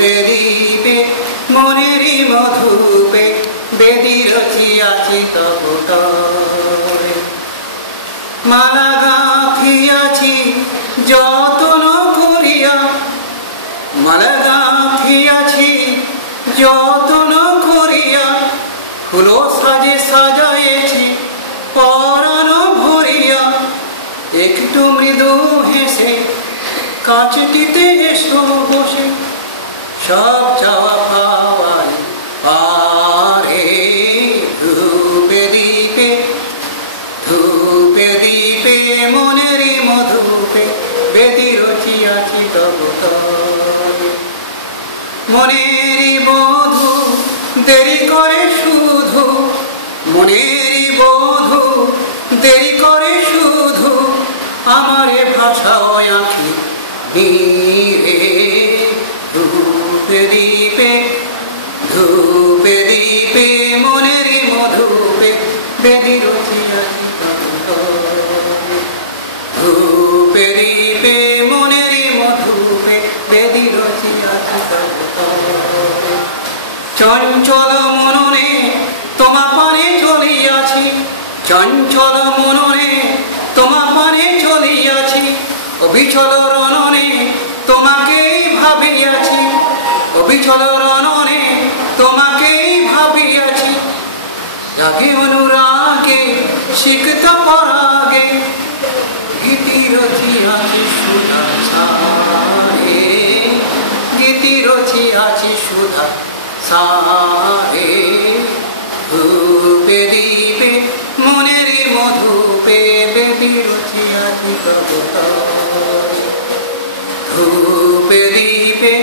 ধূপে দীপে মনেরই মধুপে বেদি রচিয়াছি তব তরে। মালা গাঁথিয়াছি যতন করিয়া, মালা গাঁথিয়াছি যতন করিয়া, ফুলো সাজে সাজায়েছি পরাণ ভরিয়া। একটু মৃদু হেসে কাছটিতে এসো বসে, সব চাওয়া পাওয়াই পারে। ধূপে দীপে ধূপে দীপে মনেরই মধুপে বেদি রচিয়াছি তব তরে। মনেরই বধূ দেরি করে শুধু, মনেরই বধূ দেরি করে শুধু, আমারে ভাষাও আঁখি নীরে। ধূপে দীপে ধূপে দীপে মনেরই মধুপে বেদি রচিয়াছি তব তরে। ধূপে দীপে মনেরই মধুপে বেদি রচিয়াছি তব তরে। চঞ্চল মননে তোমা পানে চলিয়াছি, চঞ্চল মননে তোমা পানে চলিয়াছি, অবিচল রণনে তোমাকেই ভাবিয়াছি, অবিচল রণনে তোমাকেই ভাবিয়াছি। রাগে অনুরাগে সিক্ত পরাগে গীতি রচিয়াছি সুধা সারে। গীতি রচিয়াছি সুধা সারে। ধূপে দীপে মনেরই মধুপে বেদি রচিয়াছি তব তরে। ধূপে দীপে